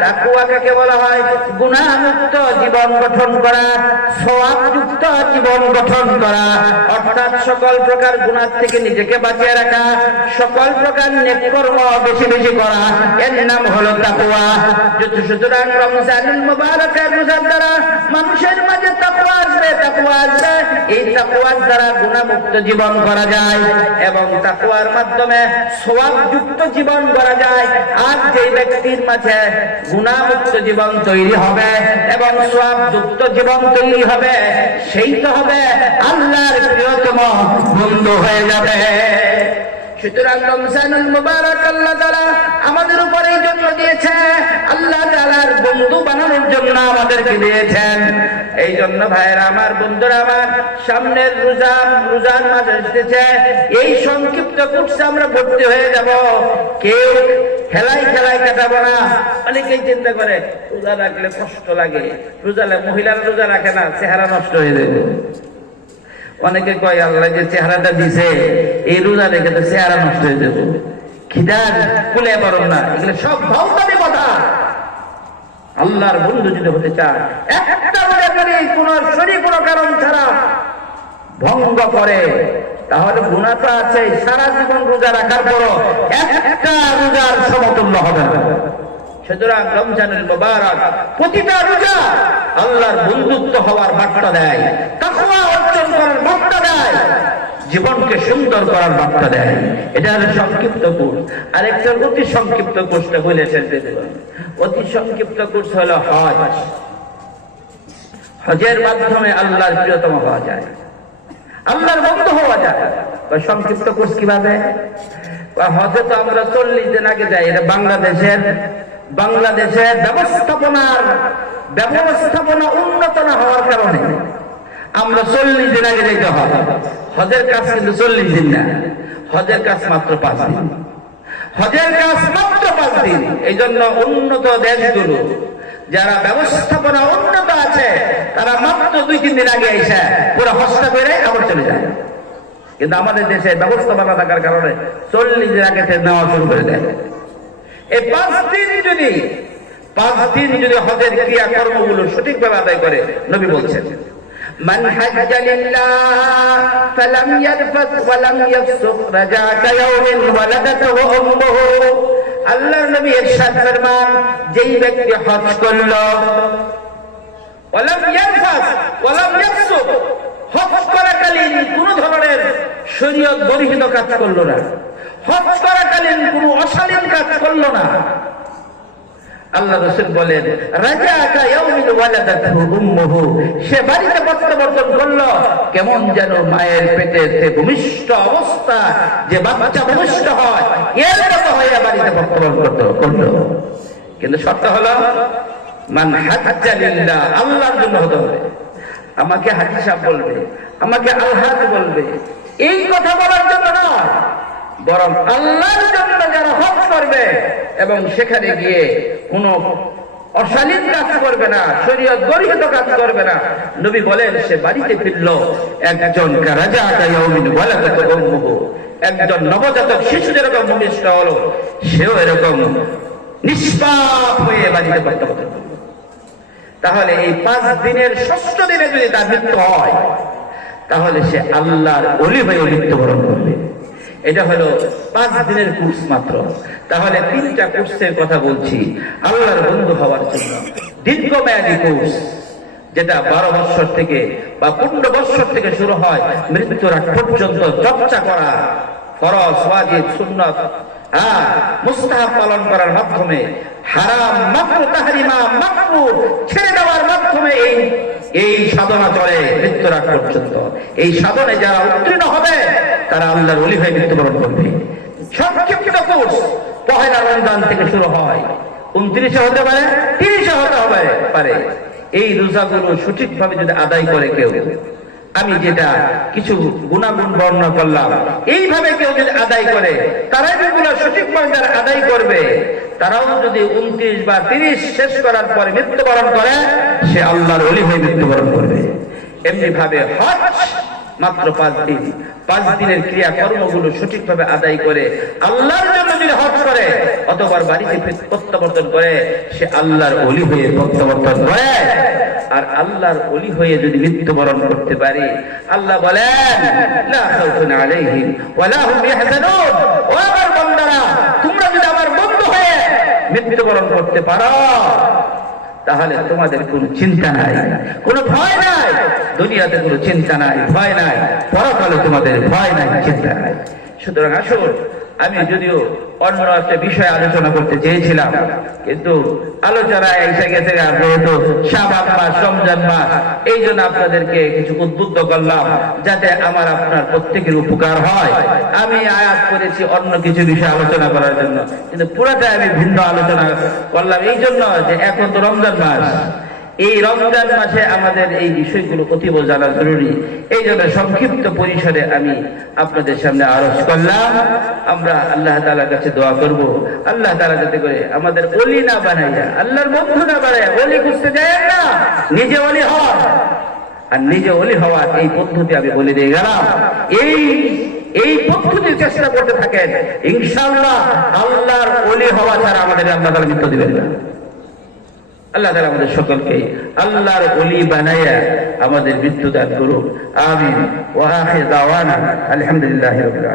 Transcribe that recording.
তাকুয়া কাকে বলা হয় গুণামুক্ত জীবন গঠন করা সওয়াবযুক্ত জীবন গঠন করা। অর্থাৎ সকল প্রকার গুণার থেকে নিজেকে বাঁচিয়ে রাখা, সকল প্রকার নেককর্ম বেশি বেশি করা। এর নাম হলো তাকুয়া। সুতরাং রমজানুল মুবারকের রোজার দ্বারা মানুষের মাঝে তাকুয়া আসবে তাকুয়া আসবে। এই তাকুয়ার দ্বারা গুণামুক্ত জীবন করা যায় এবং তাকুয়ার মাধ্যমে সোয়াবযুক্ত জীবন করা যায়। আর যে ব্যক্তির মাঝে গুণামুক্ত জীবন তৈরি হবে এবং সবযুক্ত জীবন তৈরি হবে, সেই তো হবে আল্লাহর প্রিয়তম বন্ধু হয়ে যাবে। সুতরাং আল্লাহ আমাদের উপর জন্য আল্লাহ বন্ধু বানানোর জন্য আমাদেরকে দিয়েছেন। এই জন্য ভাইয়েরা আমার, বন্ধুরা আমার, সামনের রোজা রোজার মাস এসেছে। এই সংক্ষিপ্ত কোর্সে আমরা ভর্তি হয়ে যাব। কেউ খেলাই খেলাই কাটাবো না। অনেকেই চিন্তা করে, রোজা রাখলে কষ্ট লাগে। রোজা মহিলারা রোজা রাখে না, চেহারা নষ্ট হয়ে যাবে অনেকে কয়, আল্লাহ যে চেহারাটা দিছে, এই রোজা রেখে তো চেহারা নষ্ট হয়ে যাবে। খিদার কুলে পারো না, এগুলো সব ভাবতামি কথা আল্লাহর বন্ধু যদি হতে চায় করে, তাহলে গুণা তো আছে, সারা জীবন রোজা রাখার পরও একটা রোজার সমতুল্য হবে সুতরাং রমজানের মোবারক, প্রতিটা রোজা আল্লাহর বন্ধুত্ব হওয়ার বার্তা দেয় অর্জন করার বার্তা দেয়। জীবনকে সুন্দর করার বার্তা দেয়। এটা হলো সংক্ষিপ্ত কোর্স। আরেকটা অতি সংক্ষিপ্ত কোর্সটা বলে শেষ দিয়ে দেব। অতি সংক্ষিপ্ত কোর্স হলো হজ। হজের মাধ্যমে আল্লাহর প্রিয়তম হওয়া যায়। আল্লাহর বন্ধু হওয়া যায়। সংক্ষিপ্ত কোর্স কীভাবে? হজে তো আমরা চল্লিশ দিন আগে যাই, এটা বাংলাদেশের বাংলাদেশের ব্যবস্থাপনার ব্যবস্থাপনা উন্নত না হওয়ার কারণে আমরা চল্লিশ দিন আগে যেতে হয় হজের কাজ কিন্তু চল্লিশ দিন না। হজের কাজ মাত্র পাঁচ দিন। হজের কাজ মাত্র পাঁচ দিন। এই জন্য উন্নত দেশগুলো, যারা ব্যবস্থাপনা উন্নত আছে, তারা মাত্র দুই, তিন দিন আগে এসে পুরো হস্তা করে আবার চলে যায়। কিন্তু আমাদের দেশে ব্যবস্থাপনা থাকার কারণে চল্লিশ দিন আগে নেওয়া শুরু করে দেয়। এই পাঁচ দিন যদি, পাঁচ দিন যদি হজের ক্রিয়া কর্মগুলো সঠিকভাবে আদায় করে, নবী বলছেন। من حج لله فلم يرفث ولم يفسق رجع كيوم ولدته امه আল্লাহর নবী ইরশাদ ফরমান যেই ব্যক্তি হজ করলো ওয়ালাম ইয়ারফাস ওয়ালাম ইয়াফসুক হজ করাকালীন কোন ধরনের শরীয়ত বহির্ভূত কাজ করলো না হজ করাকালীন কোন অশালীন কাজ করলো না আল্লাহ রসুল বলেন রাজা সে বাড়িতে প্রত্যাবর্তন করল, কেমন যেন মায়ের পেটে সে ভূমিষ্ঠ অবস্থা, যে বাচ্চা ভূমিষ্ঠ হয় এর মতো হয়ে বাড়িতে প্রত্যাবর্তন করল। কিন্তু সত্য হলো, মান হাজ্জা আল্লাহর জন্য হতে হবে। আমাকে হাজি সাহেব বলবে, আমাকে আলহাজ বলবে, এই কথা বলার জন্য নয়। বরং আল্লাহর জন্য যারা হজ করবে এবং সেখানে গিয়ে কোন অশালীন কাজ করবে না, শরীয়ত গরিহিত কাজ করবে না, নবী বলেন, সে বাড়িতে ফিরল, একজন রাজা একজন নবজাতক শিশু যেরকম ভূমিষ্ঠ হলো, সেও এরকম নিষ্পাপ হয়ে বাড়িতে প্রত্যাবর্তন তাহলে এই পাঁচ দিনের ষষ্ঠ দিনে যদি তার মৃত্যু হয়, তাহলে সে আল্লাহর অলি হয়ে মৃত্যুবরণ করবে। এটা হলো পাঁচ দিনের কোর্স মাত্র। তাহলে তিনটা কোর্সের কথা বলছি, আল্লাহর বন্ধু হওয়ার জন্য। দীর্ঘমেয়াদী কোর্স যেটা বারো বৎসর থেকে বা পনেরো বৎসর থেকে শুরু হয়, মৃত্যুর পর্যন্ত চর্চা করা, ফরজ, ওয়াজিব, সুন্নত হ্যাঁ মুস্তাহাব পালন করার মাধ্যমে, হারাম, মাকরু, তাহরিমা, মাকরু ছেড়ে দেওয়ার মাধ্যমে এই এই সাধনা চলে মৃত্যুর আগ পর্যন্ত। এই সাধনে যারা উত্তীর্ণ হবে তারা আল্লাহর অলি হয়ে মৃত্যুবরণ করবে। সংক্ষিপ্ত কোর্স পহেলা রমজান থেকে শুরু হয়। উনত্রিশে হতে পারে, তিরিশে হতে হবে, পারে। এই রোজাগুলো সঠিকভাবে যদি আদায় করে কেউ, আমি যেটা কিছু গুণাগুণ বর্ণনা করলাম, এইভাবে কেউ যদি আদায় করে তারা যেগুলো সঠিকভাবে যারা আদায় করবে, তারাও যদি উনত্রিশ বা তিরিশ শেষ করার পরে মৃত্যুবরণ করে, সে আল্লাহর অলি হয়ে মৃত্যুবরণ করবে। এমনি ভাবে হজ মাত্র পাঁচ দিন। পাঁচ দিনের ক্রিয়া কর্মগুলো সঠিকভাবে আদায় করে আল্লাহর জন্য হজ করে, অতবার বাড়িতে প্রত্যাবর্তন করে, সে আল্লাহর অলি হয়ে প্রত্যাবর্তন করে। আর আল্লাহর অলি হয়ে যদি মৃত্যুবরণ করতে পারে, আল্লাহ বলেন, লা খাউফুন আলাইহিম ওয়ালা হুম ইয়াহজানুন। ও আমার বান্দারা, তোমরা যদি আমার বন্ধু হয়ে মৃত্যুবরণ করতে পারো তাহলে তোমাদের কোনো চিন্তা নাই। কোনো ভয় নাই। দুনিয়াতে কোনো চিন্তা নাই, ভয় নাই। পরকালে তোমাদের ভয় নাই, চিন্তা নাই। সুতরাং আসুন আমি যদিও অন্য একটা বিষয়ে আলোচনা করতে চেয়েছিলাম, কিন্তু আলোচনায় এসে গেছে যেহেতু শাবান মাস, রমজান মাস, এই জন্য আপনাদেরকে কিছু উদ্বুদ্ধ করলাম, যাতে আমার আপনার প্রত্যেকের উপকার হয়। আমি আয়াত করেছি অন্য কিছু বিষয়ে আলোচনা করার জন্য, কিন্তু পুরাটা আমি ভিন্ন আলোচনা করলাম। এই জন্য যে এখন তো রমজান মাস এই রমজান মাসে আমাদের এই বিষয়গুলো অতীব জানা জরুরি। এই জন্য সংক্ষিপ্ত পরিসরে আমি আপনাদের সামনে আরজ করলাম। আমরা আল্লাহ তালার কাছে দোয়া করব। আল্লাহ তালা যাতে করে আমাদের অলি না বানাইয়া আল্লাহর বন্ধু না বানাইয়া অলি খুঁজতে যায় না, নিজে অলি হওয়া। আর নিজে অলি হওয়ার এই পদ্ধতি আমি বলে দিয়ে গেলাম। এই এই পদ্ধতির চেষ্টা করতে থাকেন, ইনশাআল্লাহ আল্লাহর অলি হওয়া ছাড়া আমাদের আল্লাহ তালা মৃত্যু দিবেন না। আল্লাহ তালা আমাদের সকলকে আল্লাহর অলি বানাইয়া আমাদের মৃত্যু দান করুক। আমিন। ওয়াহে দাওয়ানা আলহামদুলিল্লাহ রবিল